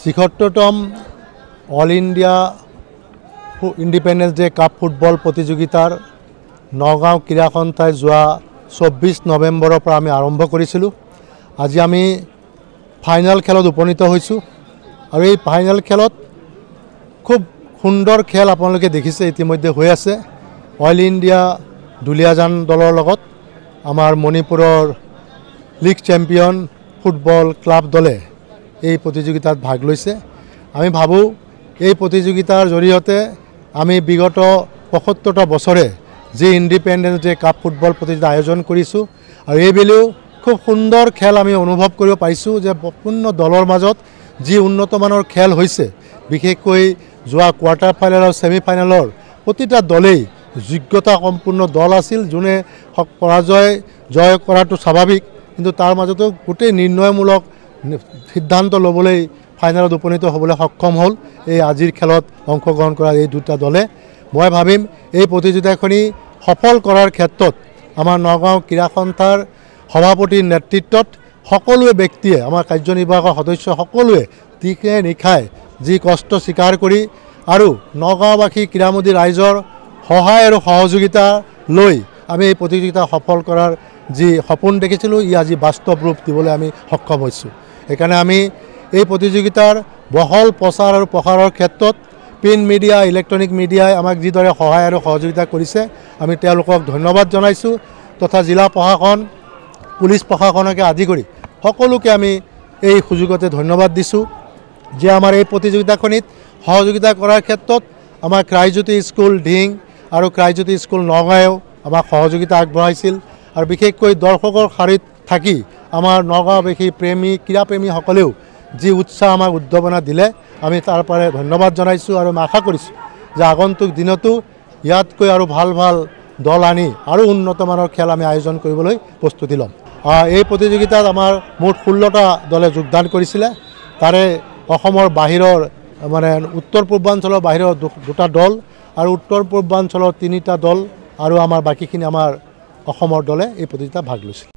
ছিষট্টৰতম all India independence day cup football প্ৰতিযোগিতাৰ নগাঁও ক্ৰীড়া সন্থাই যোৱা 24 নৱেম্বৰৰ পৰা আমি আৰম্ভ কৰিছিলোঁ। আজি আমি ফাইনেল খেলত উপনীত হৈছোঁ আৰু এই ফাইনেল খেলত খুব সুন্দৰ খেল আপোনালোকে দেখিছে ইতিমধ্যে হৈ আছে। অল ইণ্ডিয়া দুলীয়াজান দলৰ লগত আমাৰ মণিপুৰৰ লীগ চেম্পিয়ন ফুটবল ক্লাব দলে এই প্ৰতিযোগিতাত ভাগ লৈছে। আমি ভাবোঁ এই প্ৰতিযোগিতাৰ জৰিয়তে আমি বিগত ৭৫টা বছৰে যি ইণ্ডিপেণ্ডেন্স ডে কাপ ফুটবল প্ৰতিযোগিতা আয়োজন কৰিছোঁ আৰু এইবেলিও খুব সুন্দৰ খেল আমি অনুভৱ কৰিব পাৰিছোঁ যে বিভিন্ন দলৰ মাজত যি উন্নতমানৰ খেল হৈছে, বিশেষকৈ যোৱা কোৱাৰ্টাৰ ফাইনেল আৰু ছেমি ফাইনেলৰ প্ৰতিটা দলেই যোগ্যতা সম্পূৰ্ণ দল আছিল, যোনে জয় কৰাটো স্বাভাৱিক, কিন্তু তাৰ মাজতো গোটেই নিৰ্ণয়মূলক সিদ্ধান্ত ল'বলৈ ফাইনেলত উপনীত হ'বলৈ সক্ষম হ'ল এই আজিৰ খেলত অংশগ্ৰহণ কৰা এই দুটা দলে। মই ভাবিম এই প্ৰতিযোগিতাখনি সফল কৰাৰ ক্ষেত্ৰত আমাৰ নগাঁও ক্ৰীড়া সন্থাৰ সভাপতিৰ নেতৃত্বত সকলোৱে ব্যক্তিয়ে আমাৰ কাৰ্যনিৰ্বাহকৰ সদস্য সকলোৱে দিনে নিশাই যি কষ্ট স্বীকাৰ কৰি আৰু নগাঁওবাসী ক্ৰীড়ামোদী ৰাইজৰ সহায় আৰু সহযোগিতা লৈ আমি এই প্ৰতিযোগিতা সফল কৰাৰ যি সপোন দেখিছিলোঁ ই আজি বাস্তৱ ৰূপ দিবলৈ আমি সক্ষম হৈছোঁ। সেইকাৰণে আমি এই প্ৰতিযোগিতাৰ বহল প্ৰচাৰ আৰু প্ৰসাৰৰ ক্ষেত্ৰত প্ৰিণ্ট মিডিয়া, ইলেক্ট্ৰনিক মিডিয়াই আমাক যিদৰে সহায় আৰু সহযোগিতা কৰিছে আমি তেওঁলোকক ধন্যবাদ জনাইছোঁ, তথা জিলা প্ৰশাসন, পুলিচ প্ৰশাসনকে আদি কৰি সকলোকে আমি এই সুযোগতে ধন্যবাদ দিছোঁ যে আমাৰ এই প্ৰতিযোগিতাখনিত সহযোগিতা কৰাৰ ক্ষেত্ৰত আমাৰ ক্ৰাইজ্যোতি স্কুল ঢিং আৰু ক্ৰাইজ্যোতি স্কুল নগাঁৱেও আমাক সহযোগিতা আগবঢ়াইছিল আৰু বিশেষকৈ দৰ্শকৰ শাৰীত থাকি আমাৰ নগাঁওবাসী ক্ৰীড়াপ্ৰেমীসকলেও যি উৎসাহ আমাক উদ্দীপনা দিলে আমি তাৰ পৰা ধন্যবাদ জনাইছোঁ আৰু মই আশা কৰিছোঁ যে আগন্তুক দিনতো ইয়াতকৈ আৰু ভাল ভাল দল আনি আৰু উন্নতমানৰ খেল আমি আয়োজন কৰিবলৈ প্ৰস্তুতি ল'ম। এই প্ৰতিযোগিতাত আমাৰ মুঠ 16টা দলে যোগদান কৰিছিলে, তাৰে অসমৰ বাহিৰৰ মানে উত্তৰ পূৰ্বাঞ্চলৰ বাহিৰৰ দুটা দল আৰু উত্তৰ পূৰ্বাঞ্চলৰ 3টা দল আৰু আমাৰ বাকীখিনি আমাৰ অসমৰ দলে এই প্ৰতিযোগিতাত ভাগ লৈছিল।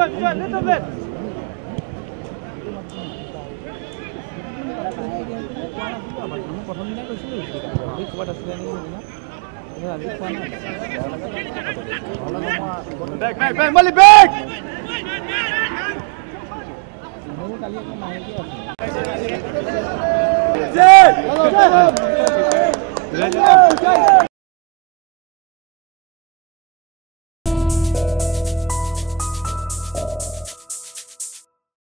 Come on! Little bit. Back, Molly, back!